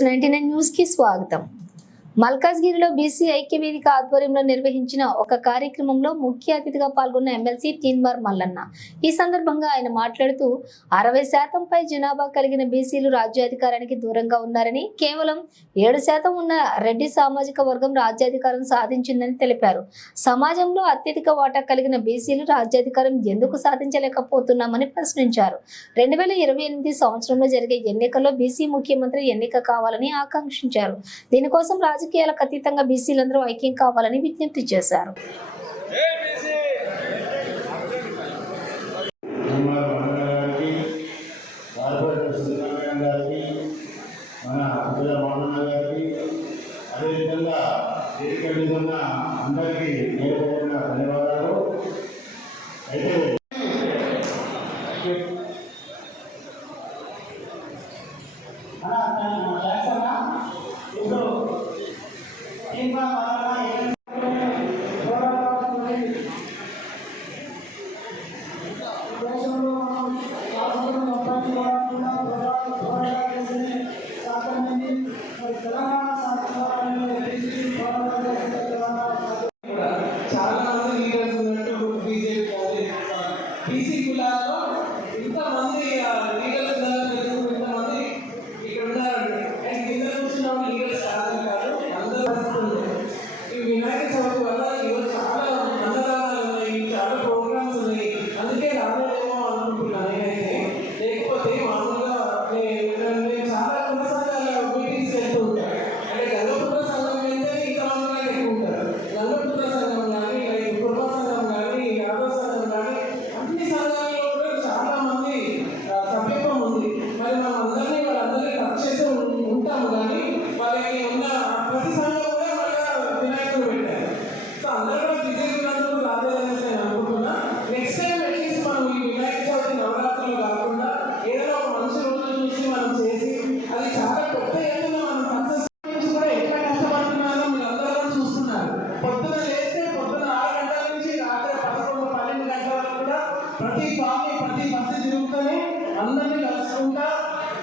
S99 news కి స్వాగతం. మల్కాజ్గిరిలో బీసీ ఐక్య వేదిక ఆధ్వర్యంలో నిర్వహించిన ఒక కార్యక్రమంలో ముఖ్య అతిథిగా పాల్గొన్న ఎమ్మెల్సీ తీన్మార్ మల్లన్న. ఈ సందర్భంగా ఆయన మాట్లాడుతూ 60% పై జనాభా కలిగిన బీసీలు రాజ్యాధికారానికి దూరంగా ఉన్నారని, కేవలం 7% ఉన్న రెడ్డి సామాజిక వర్గం రాజ్యాధికారం సాధించిందని తెలిపారు. సమాజంలో అత్యధిక వాటా కలిగిన బీసీలు రాజ్యాధికారం ఎందుకు సాధించలేకపోతున్నామని ప్రశ్నించారు. 2028 సంవత్సరంలో జరిగే ఎన్నికల్లో బీసీ ముఖ్యమంత్రి ఎన్నిక కావాలని ఆకాంక్షించారు. దీనికోసం రాజకీయాలకు అతీతంగా బీసీలందరూ ఐక్యం కావాలని విజ్ఞప్తి చేశారు.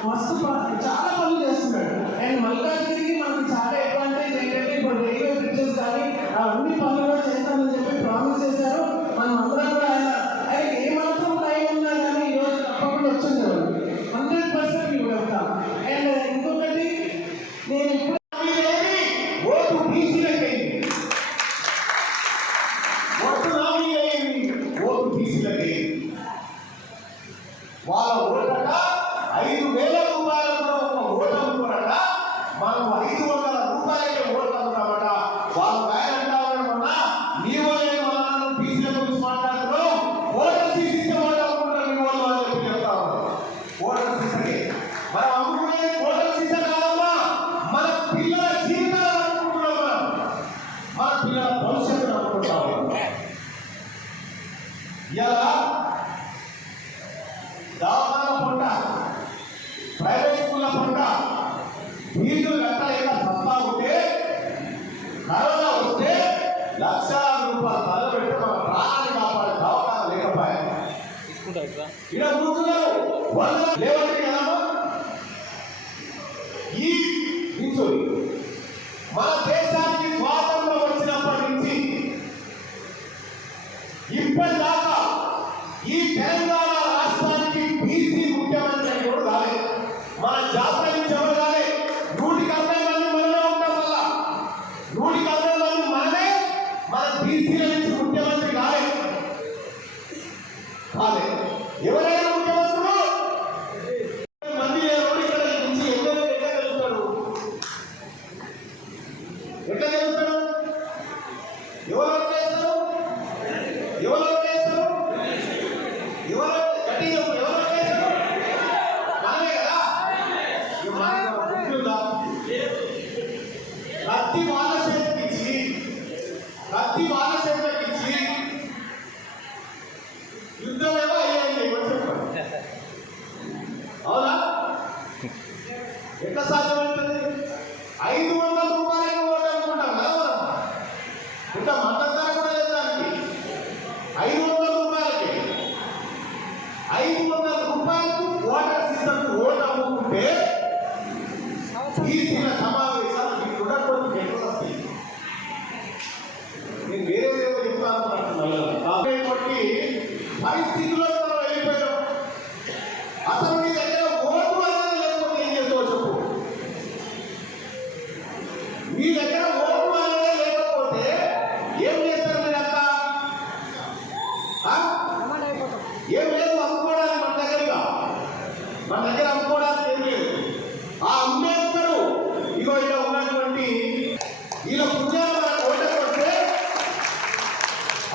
మస్తు చాలా పనులు చేస్తున్నాడు. అండ్ మల్కాజ్గిరికి మనకి చాలా అడ్వాంటేజ్ ఏంటంటే ఇప్పుడు రైల్వే బ్రిడ్జెస్ కానీ అన్ని పనులు కూడా చేస్తామని చెప్పి ప్రామిస్ చేశారు. మనం అందరం కూడా ఆయన ఏమాత్రం టైం ఉన్నా కానీ ఈరోజు తప్పకుండా వచ్చింది 100% మేము వెళ్తాం. అండ్ ఇంకొకటి నేను ఇప్పుడు ఓటు బీసీలకి ఓటు ఓటు బీసీలకి వాళ్ళ ఓటట 5,000 రూపాయల ఓటు అమ్ముకోరట. మనం 500 రూపాయలకే ఓటు అమ్ముతామట. వాళ్ళు అంటామన్నా నీవో నేను అన్నాను బీసీల గురించి మాట్లాడుతున్నాం. ఓటర్ తీసిస్తే ఓటు అమ్ముకుంటారు మీ వాళ్ళు అని చెప్పి చెప్తాము. ఓటర్ తీసే మనం అమ్ముకునేది ఓటర్ తీసే కాదమ్మా, మన పిల్లల జీవితాలు అమ్ముకుంటున్నాం. మన పిల్లల భవిష్యత్తును అమ్ముకుంటాము. ఇలా దవాఖాన పంట, ప్రైవేట్ స్కూళ్ళ పంట, ఫీజులు కట్టలేక సత్తా ఉంటే, కరోనా వస్తే లక్షల రూపాయలు తలబెట్టి మన ప్రాణాన్ని కాపాడే దవాఖాన లేకపోయా. ఇలా కూర్చున్నారు లేవంటే కదమ్మా. ఈ నించుని మన దేశానికి స్వాతంత్రం వచ్చినప్పటి నుంచి ఇప్పటిదాకా ఈ తెలంగాణ రాష్ట్రానికి బీసీ ముఖ్యమంత్రి కూడా రాలేదు. మన జాతర నుంచి ఎవరు రాలేదు. 100 మంది మనమే ఉంటాం వల్ల 100 మంది మనమే మన బీసీల నుంచి ముఖ్యమంత్రి కాలేదు. ఎవరైనా ముఖ్యమంత్రులు మంది లేరు. ఇక్కడ నుంచి ఎమ్మెల్యే ఎట్లా గెలుస్తాడు? ఎట్లా గెలుస్తాడు? ఎవరు ఓట్లేస్తారు? ఎవరు ఓట్లేస్తారు? ఎవరు గట్టిగా ఎవరు ఓట్లేస్తారు? మనమే కదా. కత్తి వాళ్ళ చేతికిచ్చి యుద్ధం ఏమో అయ్యాయి. అవునా? ఎట్లా సాధ్యమవుతుంది? 500 రూపాయలకి ఓటు అనుకుంటాం కదా మనం. ఇంత మద్దతు ధర కూడా చేద్దానికి 500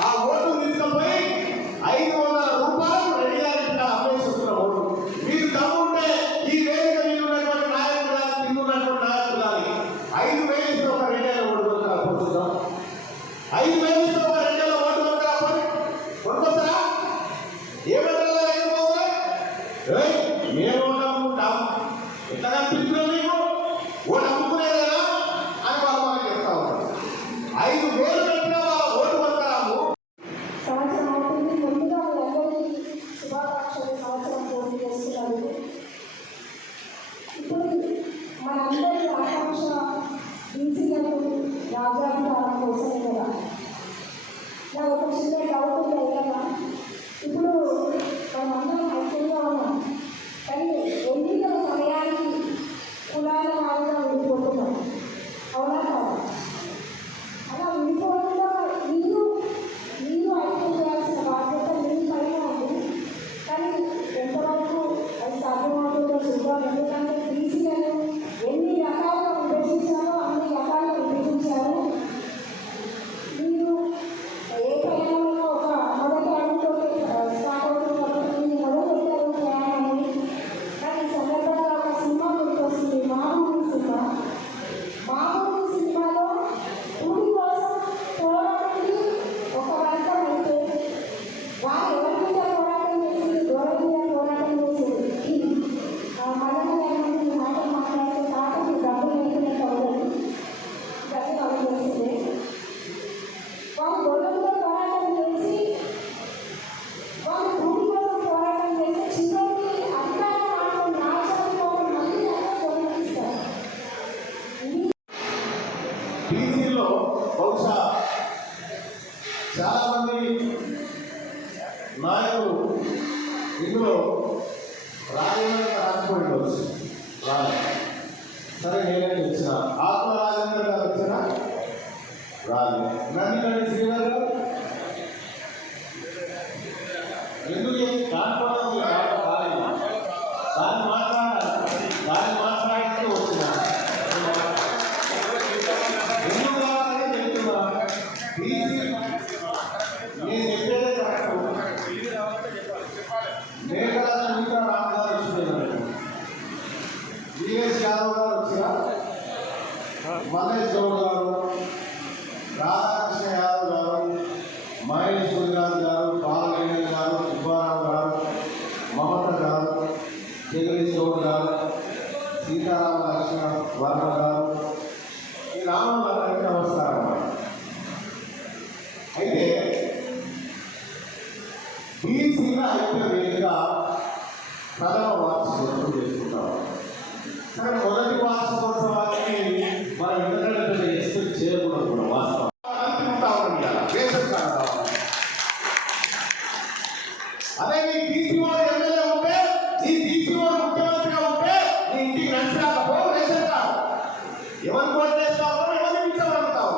ఆ ఓటు తీసుకుపోయి 500 రూపాయలు రెడ్డిగారికి అమ్మేసి వస్తున్న ఓటు. మీరు దమ్ముంటే ఈ వేదిక మీద ఉన్నటువంటి నాయకులు కానీ కింద ఉన్నటువంటి నాయకులు కానీ 5,000 ఇస్తే ఒక రెడ్డిగా ఓటు కొనుక్కోరా పోతుందా? 5,000 ఇస్తే ఒక రెడ్డిగా ఓటు కొనుక్కోరా పోయి కొనుక్కొస్తారా? ఏమంటారా? ఏం పోవాలి? మేము అమ్ముకుంటాం. ఎట్లా కనిపిస్తున్నావు నీకు? ఓటు అమ్ముకునేదేనా అని వాళ్ళు మనకి చెప్తా ఉంటారు. 5,000 పెట్టినా వాళ్ళ ఓటు కొనుక్కరాము. సంవత్సరం అవుతుంది. ముందుగా అందరికీ శుభాకాంక్షలు. సంవత్సరం పూర్తి చేస్తున్నారు. ఇప్పుడు మనందరి ఆకాంక్ష బీసీలకు రాజ్యాధికారం కోసమే కదా. నాకు ఒక చిన్న డౌట్ ఉంది కదా. ఇప్పుడు మనమందరం ఐక్యంగా ఉన్నాం, కానీ ఎన్నికల సమయానికి కులాల వారిగా విడిపోతున్నాం. అవునా కాదా? అలా విడిపోకుండా మీరు ఐక్యం చేయాల్సిన బాధ్యత మీ పైన ఉంది. కానీ ఎంతవరకు అది సాధ్యమవుతుందో చూద్దాం. ఎందుకంటే బీసీలను ఎన్ని రకాలుగా విభజించారో అన్ని రకాలుగా విభజించారు. మీరు ఏ ప్రయాణంలో ఒక మొదటి అడుగుతో స్టార్ట్ అవుతుంది కాబట్టి మీరు మొదలుపెట్టారు ప్రయాణాన్ని. కానీ ఈ సందర్భంగా ఒక సినిమా గుర్తొస్తుంది, మామూలు సినిమా. మామూలు సినిమాలో ఊరి కోసం పోరాడి ఒక వర్గం అయితే వారు ఎవరి మీద పోరాటం చేసింది? గోడ మీద పోరాటం చేసింది. మళ్ళీ ఈ మాట మాట్లాడితే తాతకి డబ్బులు లేకునేట్టు అవ్వదు, గది అవి చేసింది. వాళ్ళు గోడ మీద పోరాటం చేసి వాళ్ళు భూమి కోసం పోరాటం చేసి చివరికి అధికారం ఆడుకుని రాజ్యాధికారం మళ్ళీ అక్కడ కొనసాగిస్తారు. బీసీలో బహుశా చాలా మంది నాయకులు ఇందులో రాజేంద్ర రాజపడి వచ్చు రాలే. సరే నేనే వచ్చిన ఆత్మ రాజేంద్ర గారు వచ్చిన రాలే. నందికండి శ్రీగారు గారు ఎందుకు కాన్ఫరెన్స్ రాలేదు? దాన్ని మాట్లాడితే వచ్చిన ఎందుకు రావాలని చెప్తున్నా. బీసీ నేను చెప్పేదే కరెక్ట్. మేఘాల మిగతా రామ్ గారు వచ్చినారు, విఎస్ యాదవ్ గారు వచ్చిన, మహేష్ గౌడ్ గారు, రాధాకృష్ణ యాదవ్ గారు, మహేష్ గుజరాత్ గారు, బాలగణేష్ గారు, సుబ్బారావు గారు, మమత గారు, జగదీష్ గౌడ్ గారు, సీతారామ లక్ష్మణ వర్మ గారు, ఈ రామందరికీ నమస్కారం. అయితే బీసీల ఐక్య వేదిక ప్రథమ వార్షికోత్సవం చేసుకుంటాం. కానీ మొదటి వార్షికోత్సవానికి మనం ఎందుకంటే ఎక్స్పెక్ట్ చేయకూడదు కూడా వాస్తవం. రేషన్ కార్డు కావాలి. అదే నీ బీసీ వాడు ఎమ్మెల్యే ఉంటే, నీ బీసీ వాడు ముఖ్యమంత్రిగా ఉంటే నీ ఇంటికి నడిచి రాకపో రేషన్ కార్డు. ఎవరు కోట్ చేస్తావు, ఎవరిని పిచ్చబడుతావు.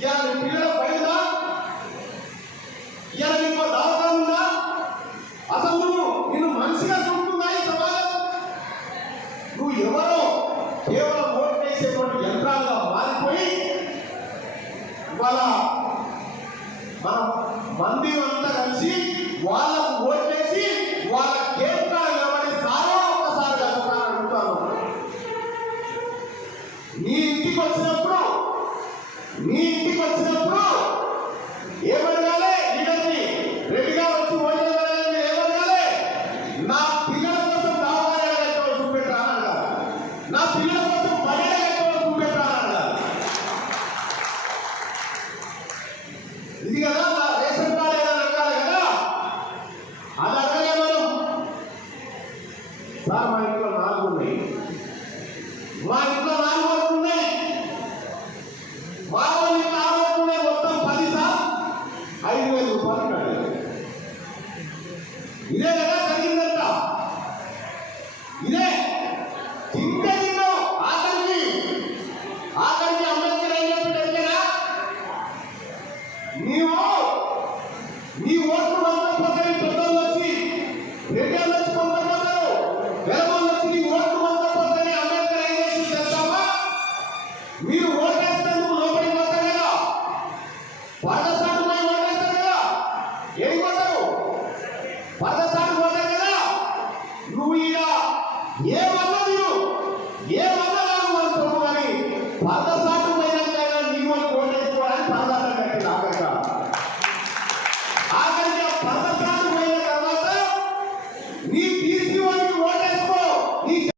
ఇవాళ నీ పిల్లల పైన ఇవాళ నీకు దావతా ఉందా? అసలు నిన్ను మనిషిగా చూస్తుందా ఈ సమాజం? నువ్వు ఎవరో కేవలం ఓటు వేసేటువంటి యంత్రాలుగా మారిపోయి ఇవాళ మన మంది అంతా కలిసి వాళ్ళకు ఓట్లేసి వాళ్ళ కేంద్రాలు నిలబడి సారో ఒక్కసారి కలుగుతాను అడుగుతాను. నీ ఇంటికి వచ్చినప్పుడు ఏమడగాలి? లీడర్ని రెడ్డి గారు వచ్చి ఓట్లేదని ఏమడగాలి? నా పిల్లల కోసం దావాలు ఎక్కడ చూపెట్టాలన్నారు, నా పిల్లల కోసం పర్యటన ఎక్కడ చూపెట్టాలన్నారు. ఇది కదా నా రేషన్ కార్డు ఏదైనా అడగాలి కదా, అది అడగలే మనం. సార్ మా ఇంట్లో 4 ఉన్నాయి, మా ఇంట్లో 4 వరకు ఉన్నాయి, మా వాళ్ళ ఇంట్లో 6 వరకు ఉన్నాయి. మొత్తం 10 సార్ 5,000 రూపాయలు కట్టాలి. ఇదే కదా జరిగిందంట. ఇదే తింటే తిన్నావు. ఆఖరికి అంబేద్కర్ ఏం చెప్పాడు? నీ ఓట్లు వందకపోతే పెద్దలు వచ్చి రెడ్డిలు వచ్చి పొందకపోతారు, వెలమలు వచ్చి నీ ఓట్లు వందకపోతే అంబేద్కర్ ఏం చేసి తెలుసామా? మీరు ఓటేస్తే నువ్వు లోపలికి పోతావు కదా, పాఠశాలకు పోయి ఓటేస్తే ఆ